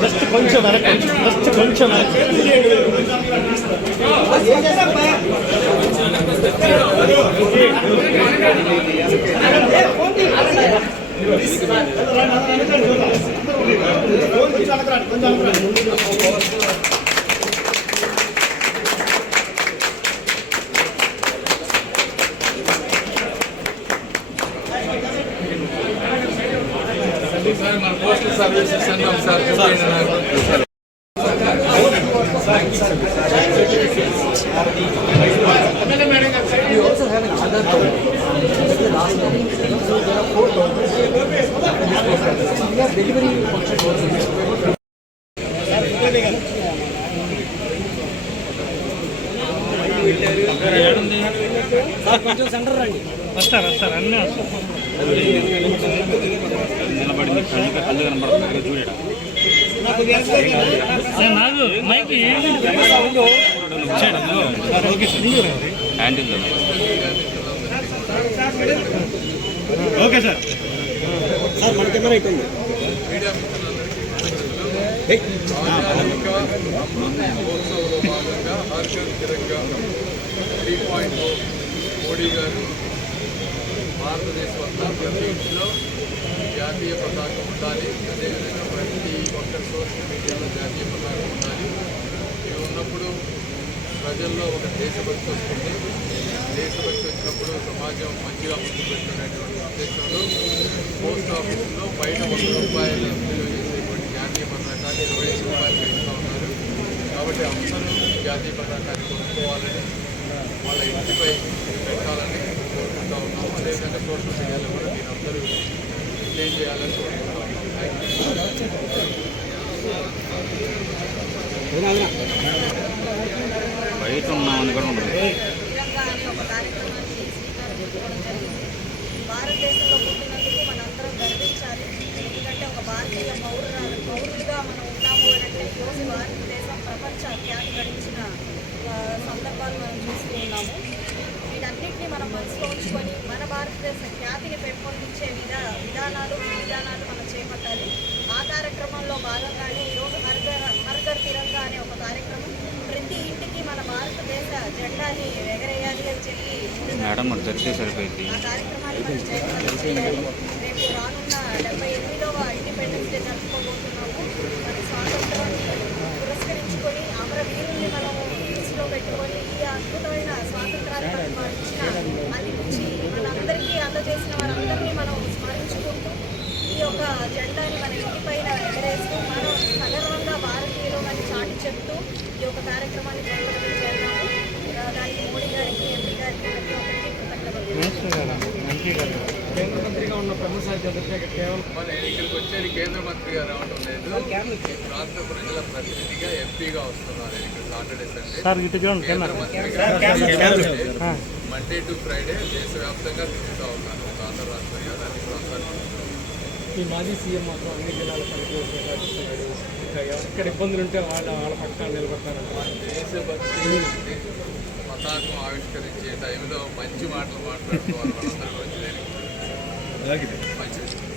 Just కొంచెం వెనక్కి, just కొంచెం సార్ మన పోస్టల్ సర్వీసెస్ అన్నీ ఒకసారి కొంచెం సెంటర్ రండి. వస్తారు అన్నీ వస్తారు. నిలబడింది కళ్ళు కనబడుతుంది చూడడం నాకు మైకి హ్యాండిల్ ఓకే సార్. సార్ మన కెమెరా ఇటు ఉంది. మహోత్సవంలో భాగంగా హర్ఘర్ తిరంగా 3.0 మోడీ గారు భారతదేశం అంతా ప్రతి ఇంట్లో జాతీయ పతాకం ఉండాలి, అదేవిధంగా ప్రతి ఒక్కరి సోషల్ మీడియాలో జాతీయ పతాకం ఉండాలి. ఇవి ఉన్నప్పుడు ప్రజల్లో ఒక దేశభక్తి వస్తుంది. దేశభక్తి వచ్చినప్పుడు సమాజం మంచిగా ముందుకు పెట్టుకునేటువంటి ఉద్దేశంలో పోస్ట్ ఆఫీసులో బయట ₹1 విలువ చేసేటువంటి జాతీయ పతాకాన్ని ₹25 పెంచుతూ ఉన్నారు. కాబట్టి అందరూ జాతీయ పతాకాన్ని కొనుక్కోవాలని, వాళ్ళ ఇంటిపై పెట్టాలని కోరుకుంటా ఉన్నాము. అదేవిధంగా సోషల్ మీడియాలో కూడా మీరు అందరూ చేంజ్ చేయాలని కోరుకుంటా ఉన్నాము. బయట ఉన్నామని కూడా ఉంటుంది. భారతదేశంలో పుట్టినందుకు మనందరం గర్వించాలి. ఎందుకంటే ఒక భారతీయ పౌరులుగా మనం ఉన్నాము అంటే ఈరోజు భారతదేశం ప్రపంచ ఖ్యాతి గడించిన సందర్భాలు మనం చూస్తూ ఉన్నాము. వీటన్నిటిని మనం మనసులో ఉంచుకొని మన భారతదేశ ఖ్యాతిని పెంపొందించే విధానాలు మనం చేపట్టాలి. ఆ కార్యక్రమంలో భాగంగానే ఈరోజు హర్ఘర్ తిరంగా అనే ఒక కార్యక్రమం ప్రతి ఇంటికి మన భారతదేశ జెండాని ఎగరేయాలి అని చెప్పి మేడం మరి జరిగితే సరిపోయింది. ఆ కార్యక్రమాన్ని మనం చేయాలి. రేపు రానున్న 78వ ఇండిపెండెన్స్ డే జరుపుకోబోతున్నాము. మన స్వాతంత్రాన్ని పురస్కరించుకొని అమరవీరుల్ని మనం దృష్టిలో పెట్టుకొని ఈ అద్భుతమైన స్వాతంత్రాన్ని మనం ఇచ్చిన అందించి మనందరికీ అందజేసిన వారందరినీ మనం స్మరించుకుంటూ ఈ యొక్క జెండాని మన ఇంటిపైన ఎగరేస్తూ మనం సగర్వంగా భారతీయులు అని చాటి చెప్తూ ఈ యొక్క కార్యక్రమాన్ని జయప్రదం చేద్దాము. దానికి మోడీ గారికి, ఎంపీ గారికి, ప్రతి ఒక్కరికి కృతజ్ఞతలు. కేంద్ర మంత్రిగా ఉన్న ప్రముఖ కేవలం నేను ఇక్కడికి వచ్చేది కేంద్ర మంత్రిగా రావడం లేదు, ఈ ప్రాంత ప్రజల ప్రతినిధిగా ఎంపీగా వస్తున్నారు. ఇక్కడ Saturday Sunday Monday to Friday దేశవ్యాప్తంగా తిరుగుతూ ఉన్నారు. ఆంధ్ర రాష్ట్రం కాదు, అన్ని ప్రాంతాల్లో. ఈ మాజీ సీఎం మాత్రం అన్ని జిల్లాల పనిచేస్తున్నాడు. ఎక్కడ ఇబ్బందులు ఉంటే వాళ్ళ పక్కన నిలబడతారంట. దేశభక్తి పతాకం ఆవిష్కరించే టైంలో మంచి మాటలు మాట్లాడుకోవాలి. వాళ్ళందరూ మంచిది.